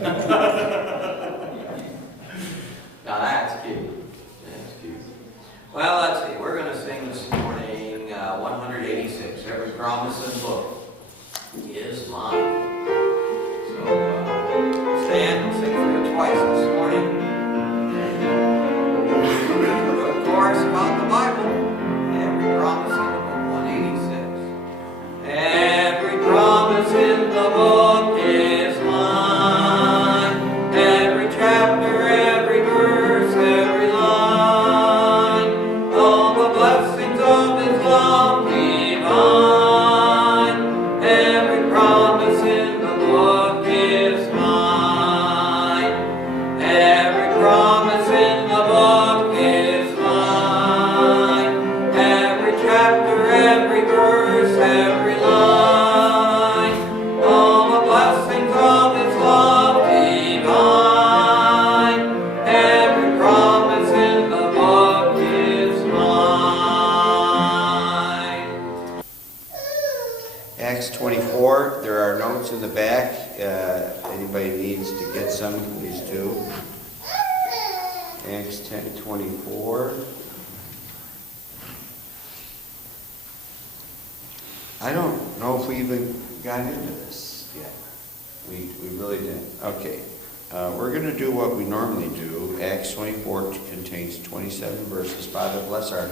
Now that's cute. That's cute. Well, let's see. We're going to sing this morning 186. Every promise in the book is mine. So stand and sing for it twice this morning. A chorus about the Bible. Every promise in the book, 186. Every promise in the book is mine. Every chapter, every verse, every line. All the blessings of His love divine. Every promise in the book is mine. Every promise in the book is mine. Every chapter, every verse, every line. All the blessings of His love divine. Every promise in the book is mine. Acts 24, there are notes in the back. If anybody needs to get some, please do. Acts 10:24. I don't know if we even got into this yet. We really didn't. Okay. We're going to do what we normally do. Acts 24 contains 27 verses. Father, bless our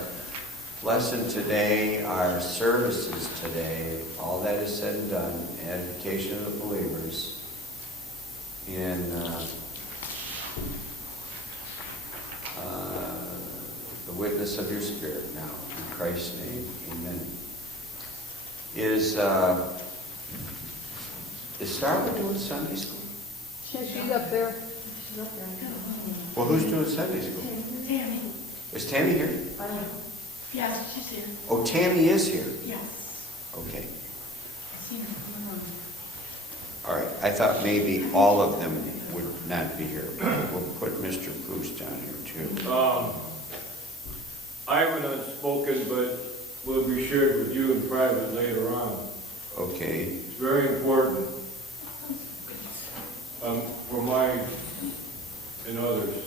lesson today, our services today, all that is said and done, edification of the believers, in the witness of your Spirit now. In Christ's name, amen. Is Starla doing Sunday school? She's up there. Well, who's doing Sunday school? Tammy. Is Tammy here? Yeah, she's here. Oh, Tammy is here. Yes. Okay. I seen her come on. All right. I thought maybe all of them would not be here. We'll put Mr. Bruce down here too. I haven't spoken, but will be shared with you in private later on. Okay. It's very important for mine and others.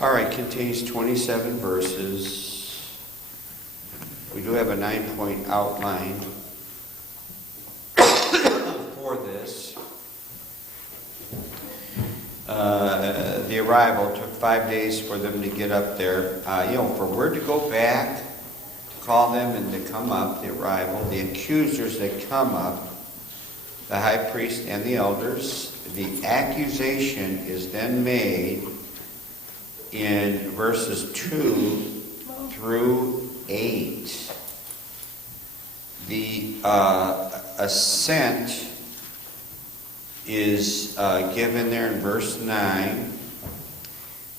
All right, contains 27 verses. We do have a 9-point outline for this. The arrival took 5 days for them to get up there. For word to go back, to call them and to come up, the arrival, the accusers that come up, the high priest and the elders. The accusation is then made in verses 2 through 8. The assent is given there in verse 9.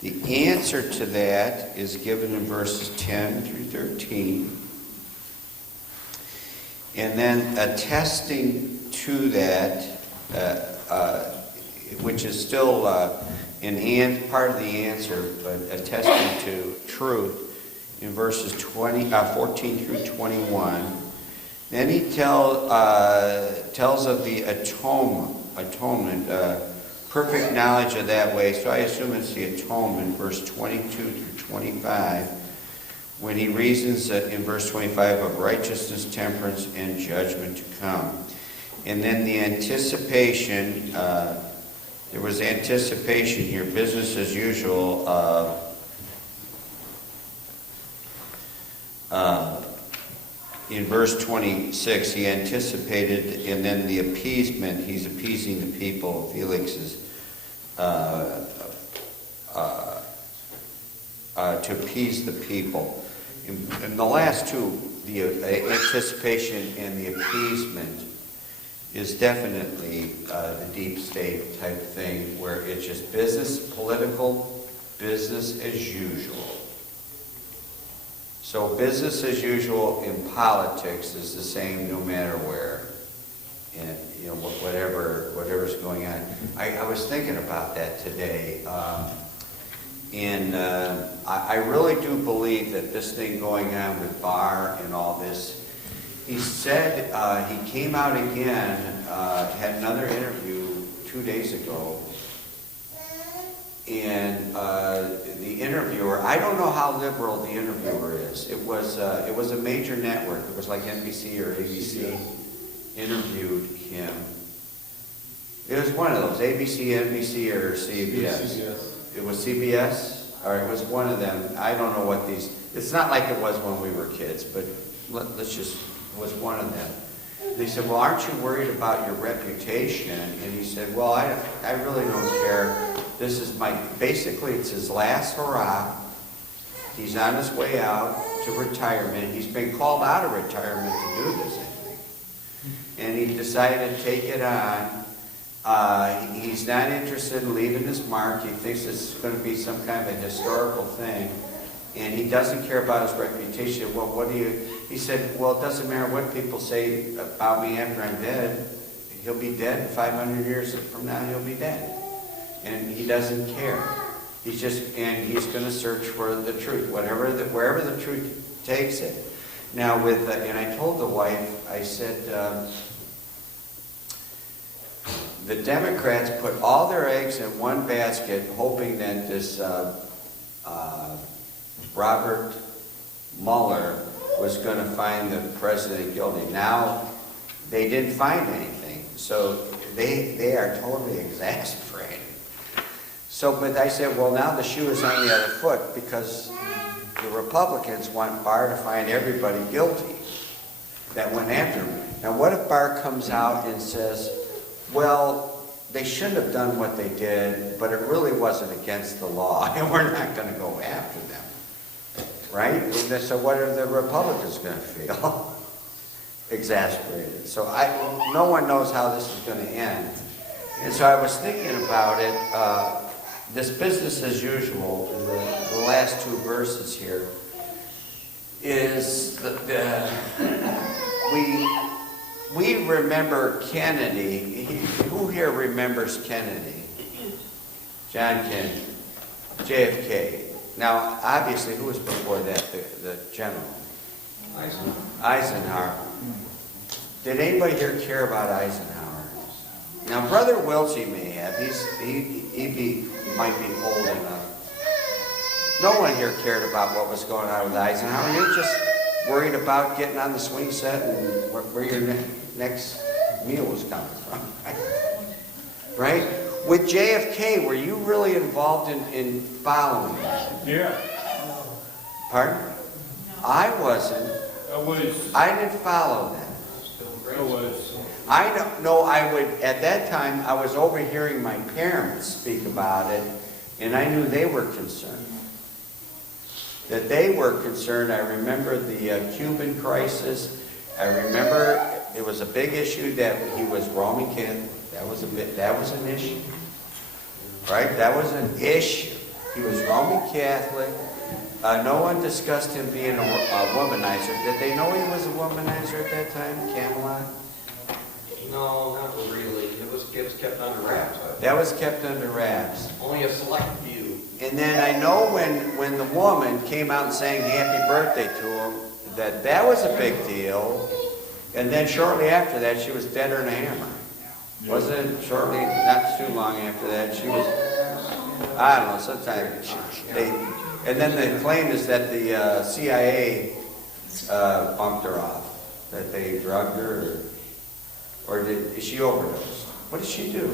The answer to that is given in verses 10 through 13. And then attesting to that, which is still part of the answer, but attesting to truth in verses 14 through 21. Then he tells of the atonement, perfect knowledge of that way. So I assume it's the atonement, verse 22 through 25, when he reasons in verse 25 of righteousness, temperance, and judgment to come. And then the anticipation, there was anticipation here, business as usual. In verse 26, he anticipated, and then the appeasement, he's appeasing the people. Felix is to appease the people. In the last two, the anticipation and the appeasement is definitely the deep state type thing, where it's just political business as usual. So business as usual in politics is the same no matter where, and whatever's going was thinking about that today. And I really do believe that this thing going on with Barr and all this, he said he came out again, had another interview 2 days ago, and the interviewer, I don't know how liberal the interviewer is. It was a major network. It was like NBC or ABC interviewed him. It was one of those, ABC, NBC, or CBS. It was CBS, or it was one of them. I don't know what these, it's not like it was when we were kids, but let's just, it was one of them. They said, well, aren't you worried about your reputation? And he said, well, I really don't care. This is basically it's his last hurrah. He's on his way out to retirement. He's been called out of retirement to do this, I think. And he decided to take it on. He's not interested in leaving his mark. He thinks it's going to be some kind of a historical thing. And he doesn't care about his reputation. Well, he said, well, it doesn't matter what people say about me after I'm dead. He'll be dead. 500 years from now, he'll be dead. And he doesn't care. He's going to search for the truth, wherever the truth takes it. Now, and I told the wife, I said, the Democrats put all their eggs in one basket, hoping that this Robert Mueller was going to find the president guilty. Now, they didn't find anything, so they are totally exasperated. But I said, well, now the shoe is on the other foot because the Republicans want Barr to find everybody guilty that went after him. Now, what if Barr comes out and says, well, they shouldn't have done what they did, but it really wasn't against the law, and we're not going to go after them, right? So what are the Republicans going to feel? Exasperated. So no one knows how this is going to end. And so I was thinking about it, this business as usual, the last two verses here, is we remember Kennedy. Who here remembers Kennedy? John Kennedy, JFK. Now, obviously, who was before that? The general. Eisenhower. Did anybody here care about Eisenhower? Now, Brother Wiltsey may have. He might be old enough. No one here cared about what was going on with Eisenhower. You're just worried about getting on the swing set and where your next meal was coming from. Right? With JFK, were you really involved in following that? Yeah, Pardon? I wasn't. I didn't follow that. I was. I don't know, at that time, I was overhearing my parents speak about it, and I knew they were concerned. That they were concerned. I remember the Cuban crisis. I remember it was a big issue that he was Roman Catholic. That was an issue. Right? That was an issue. He was Roman Catholic. No one discussed him being a womanizer. Did they know he was a womanizer at that time, Camelot? No, not really. It was kept under wraps. That was kept under wraps. Only a select few. And then I know when the woman came out and sang happy birthday to him, that was a big deal. And then shortly after that, she was deader than a hammer. Wasn't shortly, not too long after that, she was, I don't know, sometime and then the claim is that the CIA bumped her off, that they drugged her, or did she overdosed? What did she do?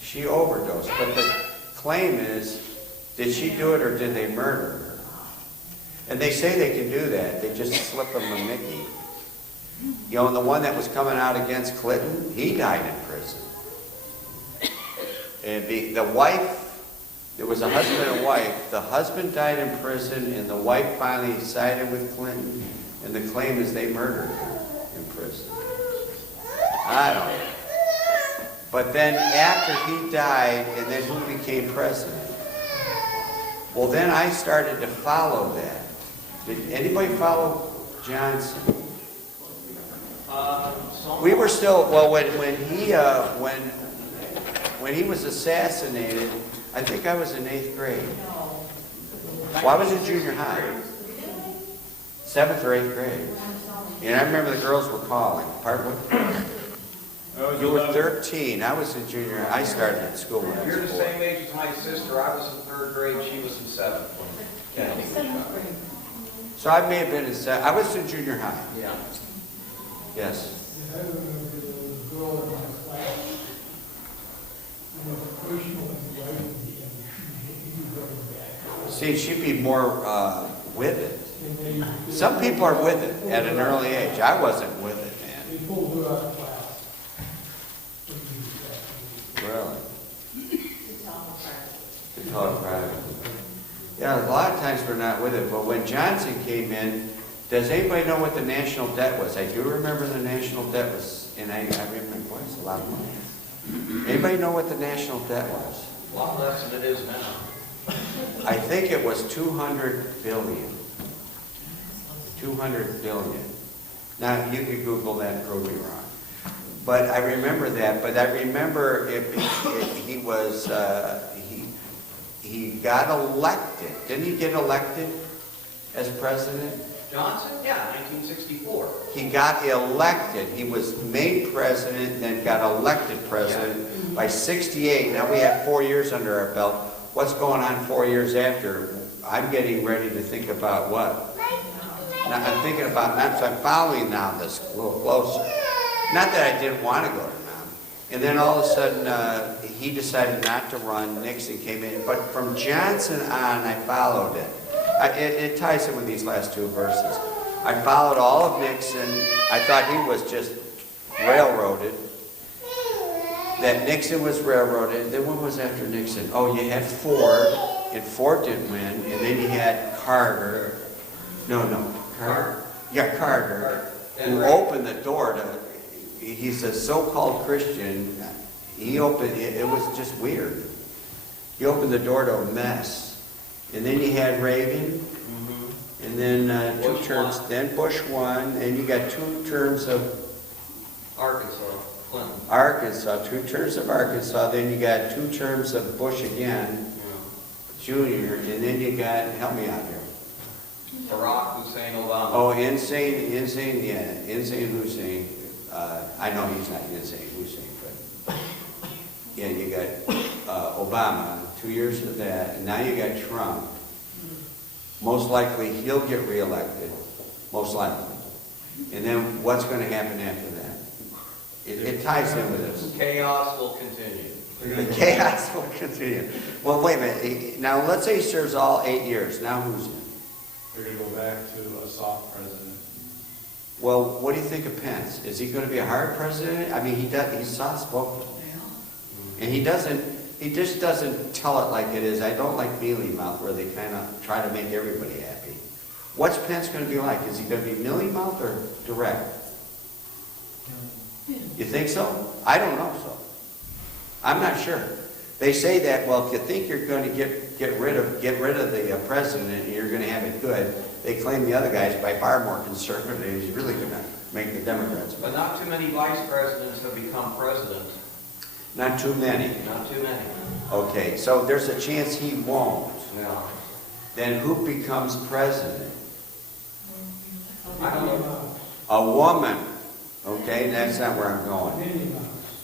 She overdosed. But the claim is, did she do it or did they murder her? And they say they can do that. They just slip them a Mickey. You know, and the one that was coming out against Clinton, he died in prison. And the wife, there was a husband and wife. The husband died in prison, and the wife finally sided with Clinton. And the claim is they murdered her in prison. I don't know. But then after he died, and then who became president? Well, then I started to follow that. Did anybody follow Johnson? We were still, well, when when he was assassinated, I think I was in 8th grade. Well, I was in junior high. 7th or 8th grade. And I remember the girls were calling. Pardon? I was You were 11. 13. I was in junior. I started at school when I You're the was 4. same age as my sister. I was in 3rd grade, she was in 7th. Kennedy was shot. So I may have been in I was in junior high. Yeah. Yes. I remember there was a girl in my class, and was personal and writing the she wrote back. See, she'd be more with it. And they, Some people are with it at an early age. I wasn't with it, man. they pulled her out of class. Really? To tell her privately. Yeah, a lot of times we're not with it, but when Johnson came in, does anybody know what the national debt was? I do remember the national debt was, and I remember, boy, it's a lot of money. Anybody know what the national debt was? A lot less than it is now. I think it was 200 billion. 200 billion. Now, you can Google that and prove me wrong. But I remember that, but I remember he was, he got elected. Didn't he get elected as president? Johnson? Yeah, 1964. He got elected. He was made president, then got elected president by 68. Now we have 4 years under our belt. What's going on 4 years after? I'm getting ready to think about what? Now, I'm thinking about that, so I'm following now this a little closer. Not that I didn't want to go to Nam. And then all of a sudden, he decided not to run. Nixon came in. But from Johnson on, I followed it. It ties in with these last two verses. I followed all of Nixon. I thought he was just railroaded. That Nixon was railroaded. Then what was after Nixon? Oh, you had Ford, and Ford didn't win. And then you had Carter. Carter. Yeah, Carter. Who opened the door to, he's a so-called Christian. He opened, it was just weird. He opened the door to a mess. And then you had Reagan, and then 2 Bush terms, won. then Bush won, and you got 2 terms of Arkansas, Clinton. Arkansas, 2 terms of Arkansas, then you got 2 terms of Bush again, Junior, and then you got, help me out here. Barack Hussein Obama. Oh, insane Hussein. I know he's not insane Hussein, but yeah, you got Obama, 2 years of that, and now you got Trump. Most likely he'll get reelected, most likely. And then what's going to happen after that? It ties in with this. Chaos will continue. The chaos will continue. Well, wait a minute. Now, let's say he serves all 8 years. Now who's in? They're going to go back to a soft president. Well, what do you think of Pence? Is he going to be a hard president? I mean, he's soft-spoken. And he just doesn't tell it like it is. I don't like mealy mouth where they kind of try to make everybody happy. What's Pence going to be like? Is he going to be mealy mouth or direct? You think so? I don't know so. I'm not sure. They say that, well, if you think you're going to get rid of the president and you're going to have it good, they claim the other guy's by far more conservative. He's really going to make the Democrats. But not too many vice presidents have become president. Not too many. Not too many. Okay, so there's a chance he won't. No. Then who becomes president? I don't know. A woman. Okay, that's not where I'm going.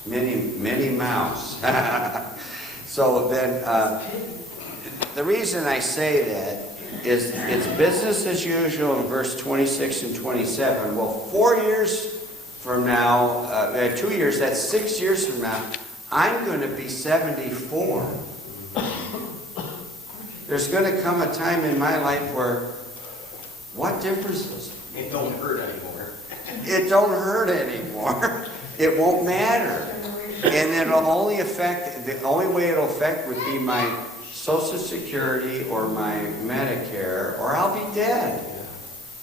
Minnie Mouse. Minnie Mouse. So then, the reason I say that is it's business as usual in verse 26 and 27. Well, 4 years from now, 2 years, that's 6 years from now, I'm going to be 74. There's going to come a time in my life where, what difference does it? It don't hurt anymore. It don't hurt anymore. It won't matter. And it'll only affect, the only way it'll affect would be my Social Security or my Medicare, or I'll be dead.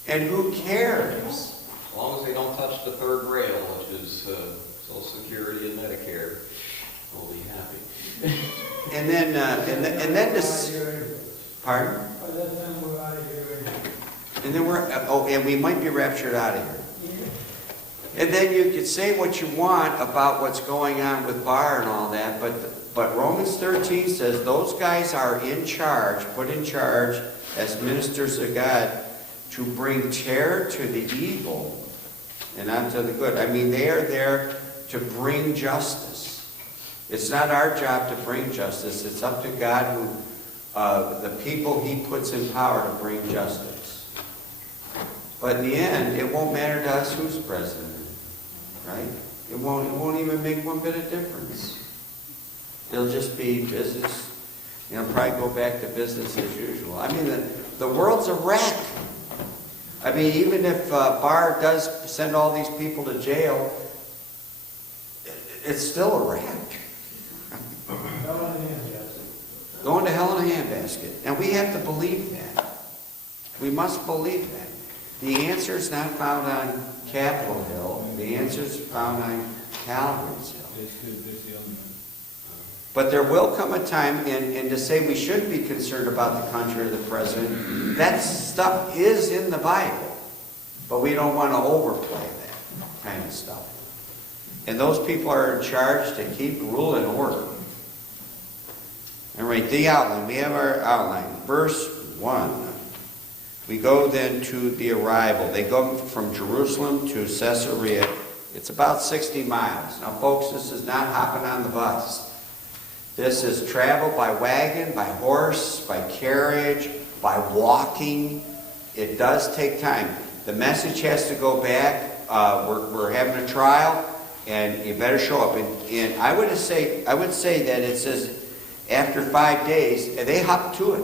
And who cares? As long as they don't touch the 3rd rail, which is Social Security and Medicare, we'll be happy. And then this, pardon? By that time, we're out of here. And then and we might be raptured out of here. And then you could say what you want about what's going on with Barr and all that, but Romans 13 says those guys are in charge, put in charge as ministers of God to bring terror to the evil and not to the good. I mean, they are there to bring justice. It's not our job to bring justice. It's up to God who, the people He puts in power to bring justice. But in the end, it won't matter to us who's president, right? It won't even make one bit of difference. It'll just be business. Probably go back to business as usual. I mean, the world's a wreck. I mean, even if Barr does send all these people to jail, it's still a wreck. Going to hell in a handbasket. And we have to believe that. We must believe that. The answer is not found on Capitol Hill. The answer is found on Calvary's Hill. But there will come a time, and to say we should be concerned about the country or the president, that stuff is in the Bible. But we don't want to overplay that kind of stuff. And those people are in charge to keep rule and order. All right, the outline. We have our outline. Verse 1. We go then to the arrival. They go from Jerusalem to Caesarea. It's about 60 miles. Now, folks, this is not hopping on the bus. This is travel by wagon, by horse, by carriage, by walking. It does take time. The message has to go back. We're having a trial, and you better show up. And I would say that it says after 5 days, and they hopped to it.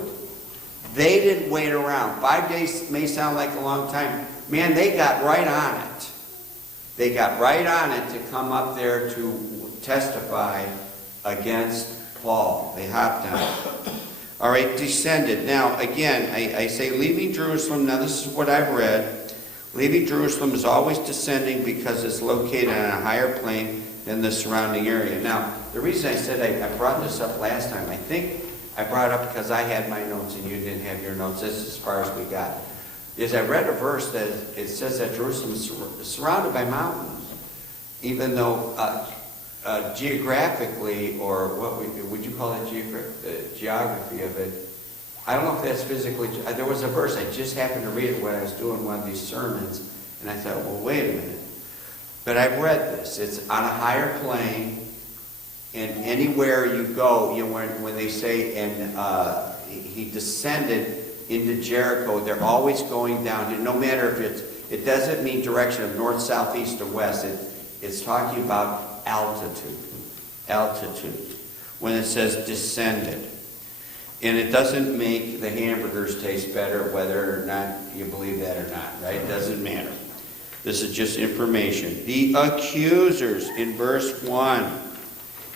They didn't wait around. 5 days may sound like a long time. Man, they got right on it. They got right on it to come up there to testify against Paul. They hopped on it. All right, descended. Now, again, I say leaving Jerusalem. Now, this is what I've read. Leaving Jerusalem is always descending because it's located on a higher plane than the surrounding area. Now, the reason I said I brought this up last time, I think I brought it up because I had my notes and you didn't have your notes. This is as far as we got. Is I read a verse that it says that Jerusalem is surrounded by mountains, even though geographically, or what would you call it, geography of it, I don't know if that's physically. There was a verse, I just happened to read it when I was doing one of these sermons, and I thought, well, wait a minute. But I've read this. It's on a higher plane, and anywhere you go, when they say, and he descended into Jericho, they're always going down. And no matter if it doesn't mean direction of north, south, east, or west. It's talking about altitude. Altitude. When it says descended. And it doesn't make the hamburgers taste better whether or not you believe that or not, right? It doesn't matter. This is just information. The accusers in verse 1.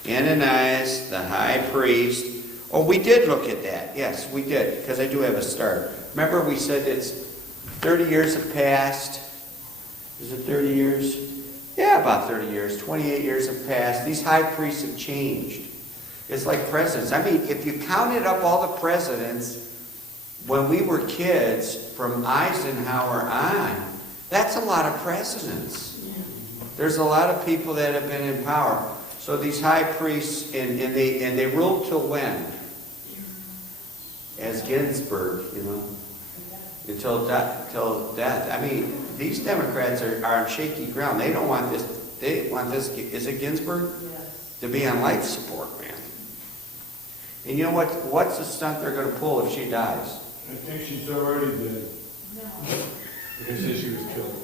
Ananias, the high priest. Oh, we did look at that. Yes, we did, because I do have a start. Remember we said it's 30 years have passed. Is it 30 years? Yeah, about 30 years. 28 years have passed. These high priests have changed. It's like presidents. I mean, if you counted up all the presidents when we were kids, from Eisenhower on, that's a lot of presidents. There's a lot of people that have been in power. So these high priests, and they ruled till when? As Ginsburg, until death. I mean, these Democrats are on shaky ground. They don't want this. They want this. Is it Ginsburg? Yes. To be on life support, man. And you know what? What's the stunt they're going to pull if she dies? I think she's already dead. Because she was killed.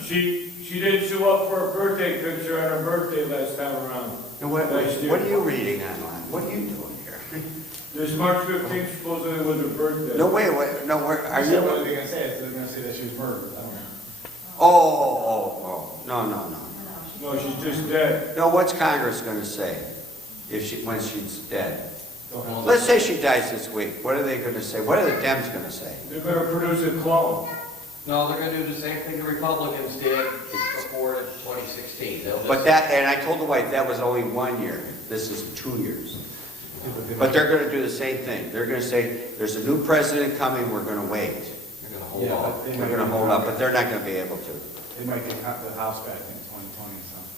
She didn't show up for her birthday picture on her birthday last time around. And what are you reading online? What are you doing here? This March 15th supposedly was her birthday. No, wait. No, where are you? What are they going to say? They're going to say that she was murdered. I don't know. Oh. No. No, she's just dead. No, what's Congress going to say when she's dead? Don't know. Let's say she dies this week. What are they going to say? What are the Dems going to say? They're going to produce a clone. No, they're going to do the same thing the Republicans did before 2016. But and I told the wife that was only 1 year. This is 2 years. But they're going to do the same thing. They're going to say, there's a new president coming, we're going to wait. They're going to hold off. They're going to hold up, but they're not going to be able to. They might get the house back in 2020 or something.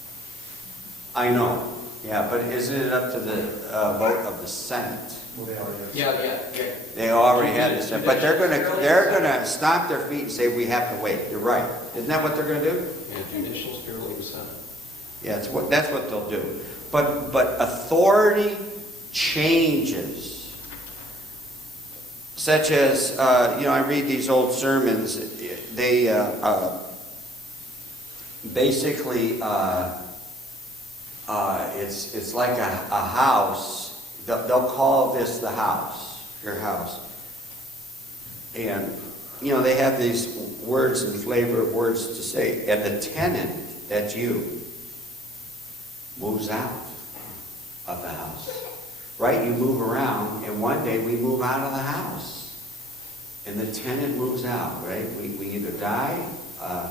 I know, yeah, but isn't it up to the vote of the Senate? Well, they already have. Yeah. They already had this, but they're gonna stomp their feet and say, we have to wait. You're right. Isn't that what they're gonna do? And judicial purely the Senate. Yeah, that's what they'll do. But authority changes. Such as, I read these old sermons, they basically, it's like a house. They'll call this the house, your house. And, they have these words and flavor of words to say. And the tenant, that's you, moves out of the house. Right? You move around, and one day we move out of the house. And the tenant moves out, right? We either die, I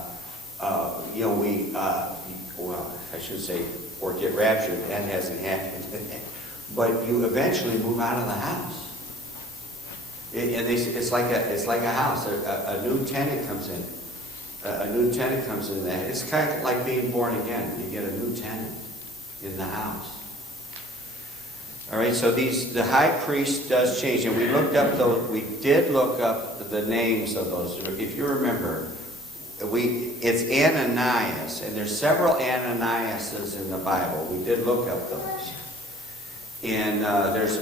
should say, or get raptured. That hasn't happened. But you eventually move out of the house. It's like a house. A new tenant comes in. A new tenant comes in there. It's kind of like being born again. You get a new tenant in the house. All right, so the high priest does change, and we did look up the names of those. If you remember, it's Ananias, and there's several Ananiases in the Bible. We did look up those. And there's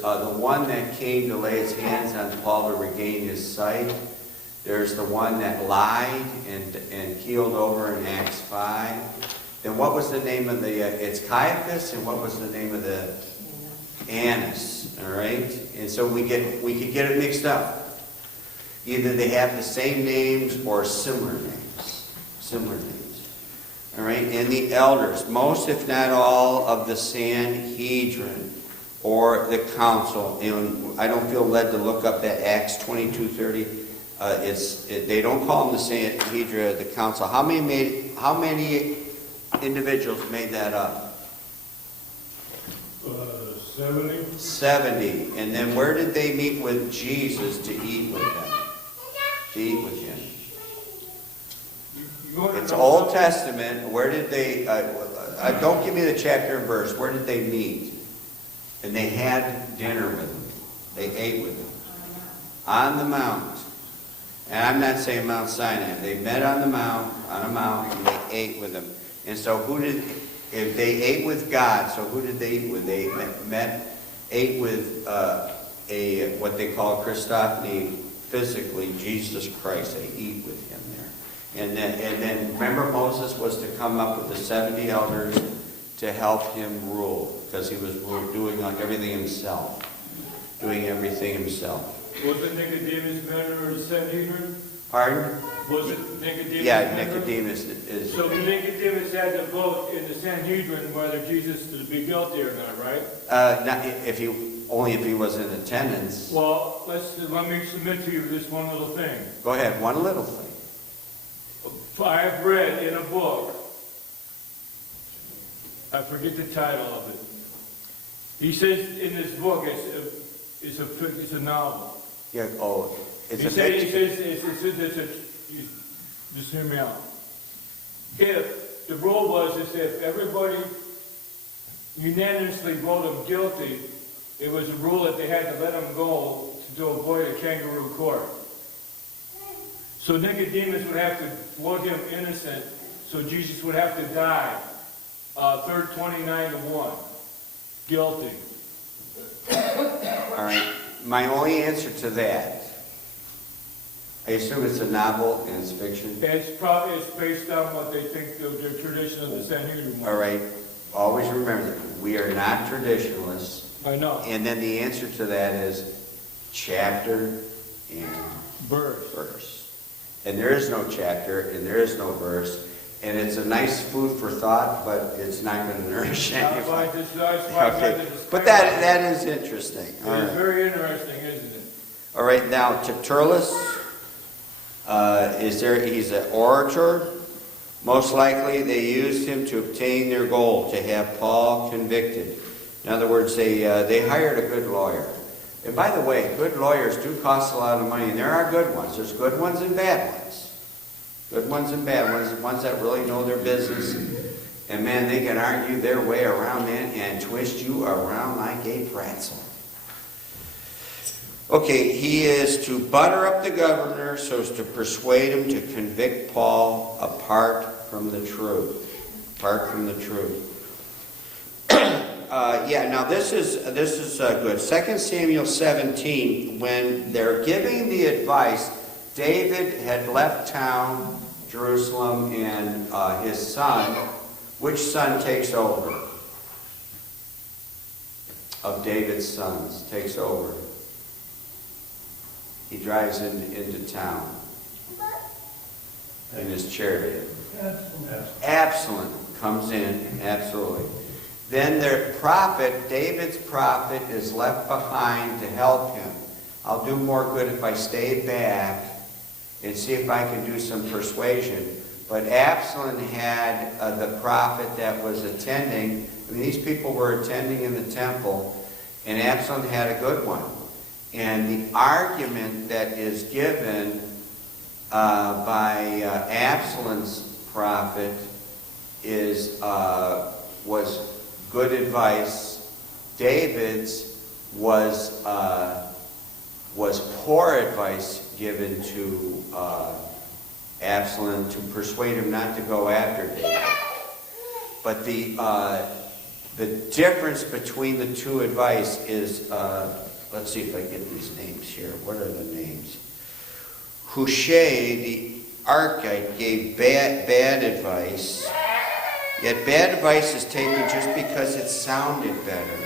the one that came to lay his hands on Paul to regain his sight. There's the one that lied and keeled over in Acts 5. Then what was the name of it's Caiaphas, and what was the name of the Annas, all right? And so we could get it mixed up. Either they have the same names or similar names. All right? And the elders, most if not all of the Sanhedrin or the council, and I don't feel led to look up that Acts 22:30. They don't call them the Sanhedrin or the council. How many individuals made that up? 70. 70. And then where did they meet with Jesus to eat with them? To eat with him. It's Old Testament. Where did they, don't give me the chapter and verse. Where did they meet? And they had dinner with him. They ate with him. On the mount. And I'm not saying Mount Sinai. They met on a mount, and they ate with him. And so if they ate with God, so who did they eat with? They ate with what they call Christophany, physically, Jesus Christ. They eat with him there. And then remember, Moses was to come up with the 70 elders to help him rule, because he was doing everything himself. Was it Nicodemus member of the Sanhedrin? Pardon? Was it Nicodemus? Yeah, member? Nicodemus is. So Nicodemus had to vote in the Sanhedrin whether Jesus is to be guilty or not, right? Only if he was in attendance. Well, let me submit to you this one little thing. Go ahead, one little thing. I have read in a book, I forget the title of it. He says in this book, it's a novel. Yeah. Oh, it's He a says, fiction. just hear me out. If the rule was if everybody unanimously voted guilty, it was a rule that they had to let him go to avoid a kangaroo court. So Nicodemus would have to vote him innocent, so Jesus would have to die. 29-1. Guilty. All right. My only answer to that, I assume it's a novel and it's fiction. It's based on what they think the tradition of the Sanhedrin was. All right. Always remember that we are not traditionalists. I know. And then the answer to that is chapter and Verse. And there is no chapter and there is no verse. And it's a nice food for thought, but it's not going to nourish anybody. Okay. But that is interesting. All It's right. very interesting, isn't it? All right, now Tertullus, he's an orator. Most likely they used him to obtain their goal, to have Paul convicted. In other words, they hired a good lawyer. And by the way, good lawyers do cost a lot of money, and there are good ones. There's good ones and bad ones. Good ones and bad ones, the ones that really know their business. And man, they can argue their way around, man, and twist you around like a pretzel. Okay, he is to butter up the governor so as to persuade him to convict Paul apart from the truth. Apart from the truth. Now this is good. 2 Samuel 17, when they're giving the advice, David had left town, Jerusalem, and his son. Which son takes over? Of David's sons, takes over. He drives into town in his chariot. Absalom comes in, absolutely. Then their prophet, David's prophet, is left behind to help him. I'll do more good if I stay back and see if I can do some persuasion. But Absalom had the prophet that was attending. I mean, these people were attending in the temple, and Absalom had a good one. And the argument that is given by Absalom's prophet was good advice. David's was poor advice given to Absalom to persuade him not to go after David. But the difference between the two advice is, let's see if I get these names here. What are the names? Hushai, the Archite, gave bad advice. Yet bad advice is taken just because it sounded better.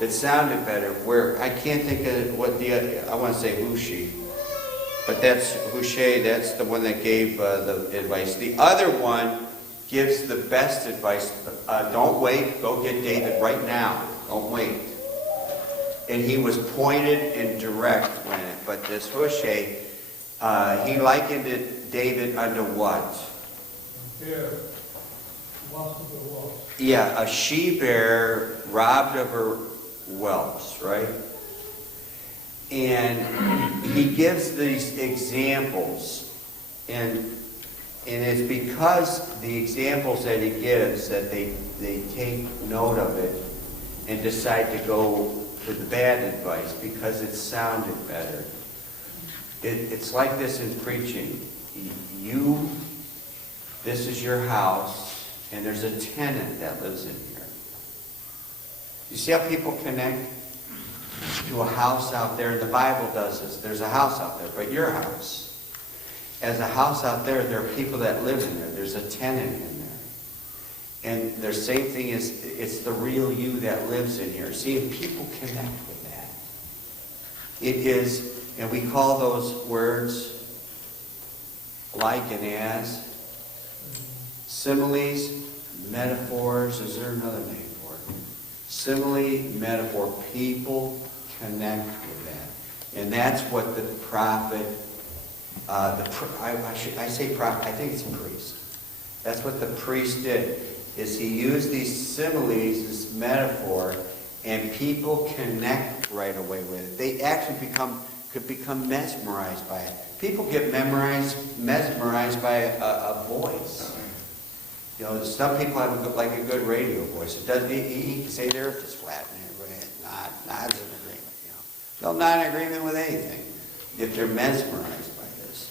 It sounded better. Where I can't think of what I want to say Hushai. But that's Hushai, that's the one that gave the advice. The other one gives the best advice. Don't wait. Go get David right now. Don't wait. And he was pointed and direct when it. But this Hushai, he likened it, David unto what? Yeah, a she-bear robbed of her whelps, right? And he gives these examples, and it's because the examples that he gives that they take note of it and decide to go for the bad advice because it sounded better. It's like this in preaching. This is your house, and there's a tenant that lives in here. You see how people connect to a house out there? The Bible does this. There's a house out there, but your house. As a house out there, there are people that live in there. There's a tenant in there. And the same thing is, it's the real you that lives in here. See, if people connect with that, it is, and we call those words like and as, similes, metaphors. Is there another name for it? Simile, metaphor. People connect with that. And that's what the prophet, I say prophet, I think it's a priest. That's what the priest did, is he used these similes, this metaphor, and people connect right away with it. They actually could become mesmerized by it. People get mesmerized by a voice. You know, some people have a good radio voice. It doesn't. He can say the earth is flat, and everybody nods in agreement. You know, they'll nod in agreement with anything if they're mesmerized by this.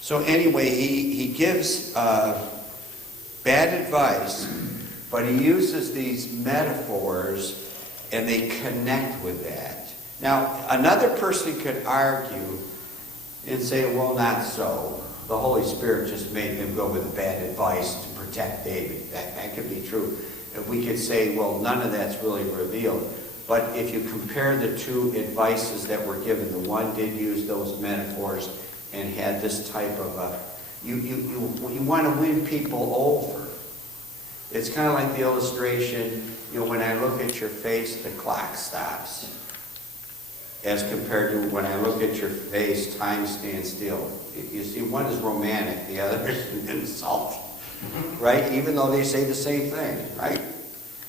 So anyway, he gives bad advice, but he uses these metaphors, and they connect with that. Now, another person could argue and say, well, not so. The Holy Spirit just made them go with the bad advice to protect David. That could be true. We could say, well, none of that's really revealed. But if you compare the two advices that were given, the one did use those metaphors and had this type of you want to win people over. It's kind of like the illustration, when I look at your face, the clock stops. As compared to when I look at your face, time stands still. You see, one is romantic, the other is an insult. Right? Even though they say the same thing, right?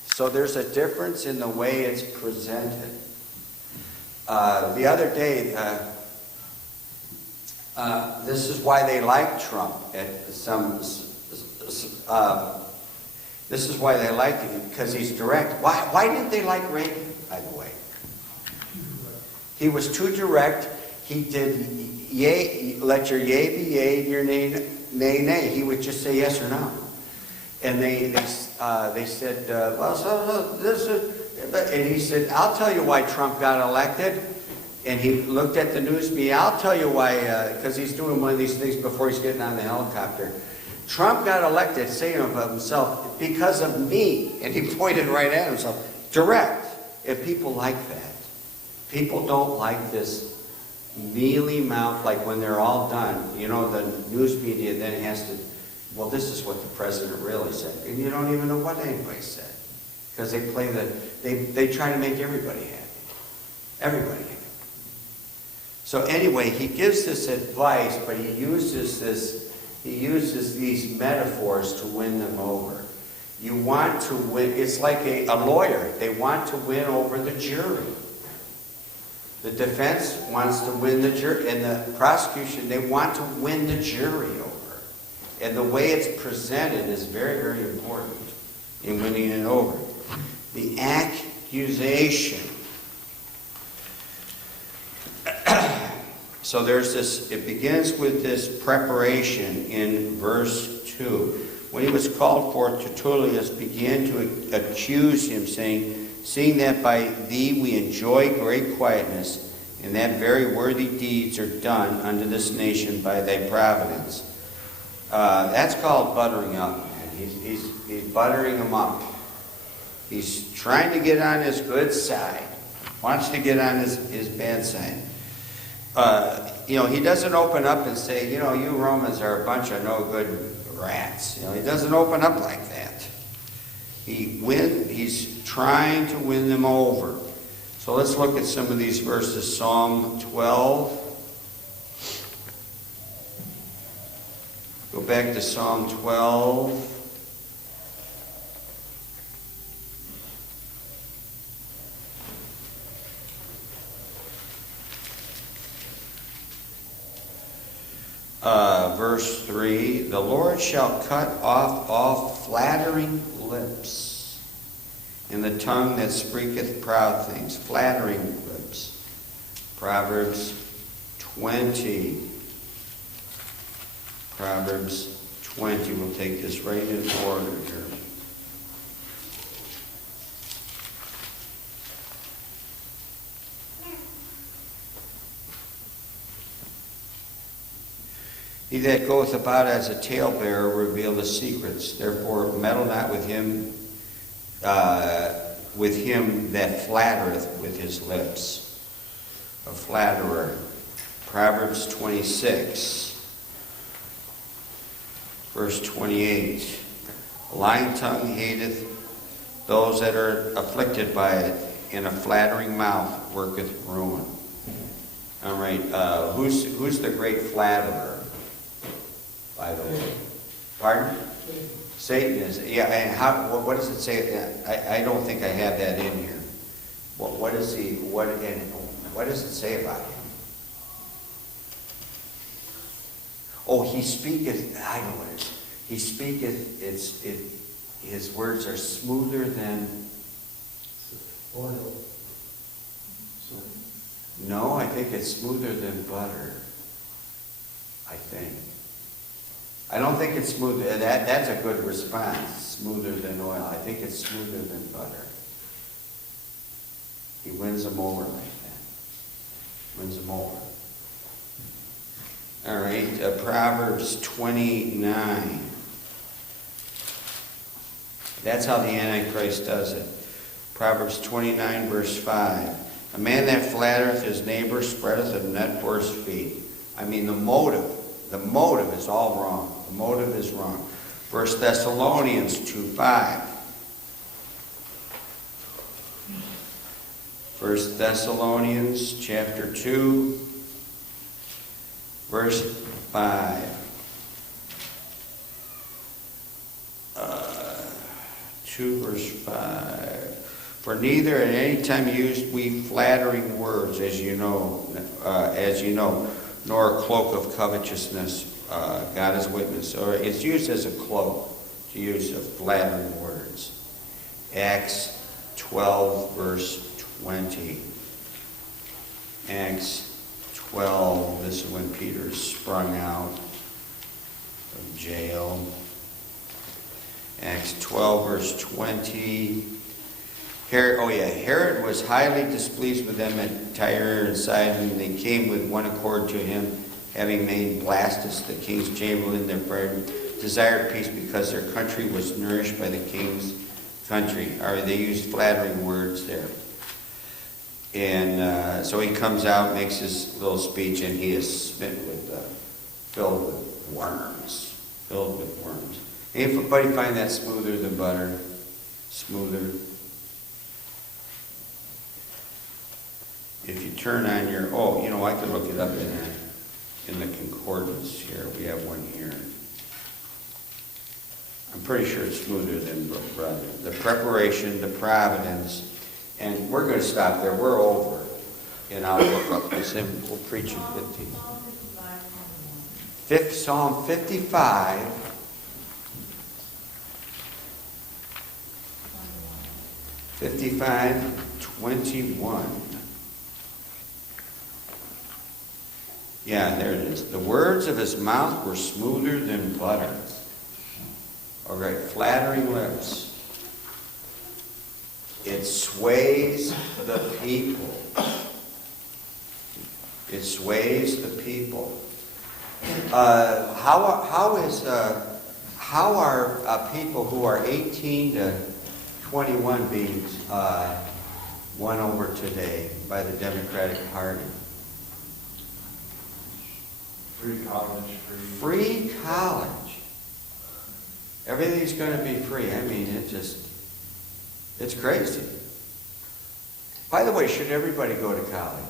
So there's a difference in the way it's presented. The other day, This is why they like Trump at some. This is why they like him, because he's direct. Why didn't they like Reagan, by the way? He was too direct. He did yay, let your yay be yay and your nay nay. He would just say yes or no. And they said, well, so this is, and he said, I'll tell you why Trump got elected. And he looked at the news media. I'll tell you why, because he's doing one of these things before he's getting on the helicopter. Trump got elected, saying about himself, because of me. And he pointed right at himself. Direct. And people like that. People don't like this mealy mouth, like when they're all done. You know, the news media then has to, well, this is what the president really said. And you don't even know what anybody said. Because they play they try to make everybody happy. Everybody happy. So anyway, he gives this advice, but he uses these metaphors to win them over. You want to win, it's like a lawyer. They want to win over the jury. The defense wants to win the jury, and the prosecution, they want to win the jury over. And the way it's presented is very, very important in winning it over. The accusation. So there's this, it begins with this preparation in verse 2. When he was called forth, Tertullus began to accuse him, saying, seeing that by thee we enjoy great quietness, and that very worthy deeds are done unto this nation by thy providence. That's called buttering up. He's buttering him up. He's trying to get on his good side. Wants to get on his bad side. He doesn't open up and say, you Romans are a bunch of no good rats. He doesn't open up like that. He's trying to win them over. So let's look at some of these verses. Psalm 12. Go back to Psalm 12. Verse 3, the Lord shall cut off all flattering lips, and the tongue that speaketh proud things, flattering lips. Proverbs 20. Proverbs 20. We'll take this right in order here. He that goeth about as a talebearer revealeth secrets. Therefore meddle not with him that flattereth with his lips. A flatterer. Proverbs 26, verse 28. A lying tongue hateth those that are afflicted by it, and a flattering mouth worketh ruin. All right, who's the great flatterer? By the way. Pardon? Satan is. Yeah, and what does it say? I don't think I have that in here. What does it say about him? Oh, he speaketh, I know what it is. He speaketh, his words are smoother than oil. No, I think it's smoother than butter. I think. I don't think it's smooth. That's a good response. Smoother than oil. I think it's smoother than butter. He wins them over like that. Wins them over. All right. Proverbs 29. That's how the Antichrist does it. Proverbs 29, verse 5. A man that flattereth his neighbor spreadeth a net for his feet. I mean, the motive is all wrong. The motive is wrong. 1 Thessalonians 2:5. 1 Thessalonians chapter 2, verse 5. 2 verse 5. For neither at any time used we flattering words, as you know, nor a cloak of covetousness. God is witness. Or it's used as a cloak, to use of flattering words. Acts 12, verse 20. Acts 12, this is when Peter sprung out of jail. Acts 12, verse 20. Herod was highly displeased with them at Tyre and Sidon, and they came with one accord to him, having made Blastus the king's chamberlain their friend, desired peace because their country was nourished by the king's country. Or they used flattering words there. And so he comes out, makes his little speech, and he is smitten with, filled with worms. Filled with worms. Anybody find that smoother than butter? Smoother? If you turn on your, I could look it up in the concordance here. We have one here. I'm pretty sure it's smoother than brother. The preparation, the providence, and we're going to stop there. We're over. And I'll look up this and we'll preach in 15. Psalm 55. 55:21. Yeah, there it is. The words of his mouth were smoother than butter. All right, flattering lips. It sways the people. It sways the people. How are people who are 18 to 21 being won over today by the Democratic Party? Free college, Free college. Everything's going to be free. I mean, it's crazy. By the way, should everybody go to college?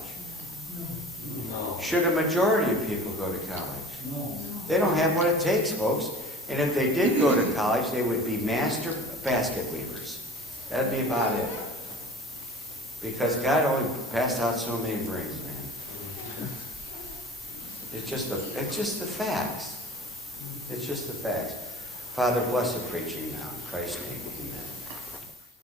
No. Should a majority of people go to college? No. They don't have what it takes, folks. And if they did go to college, they would be master basket weavers. That'd be about it. Because God only passed out so many brains, man. It's just the facts. It's just the facts. Father, bless the preaching now. In Christ's name, amen.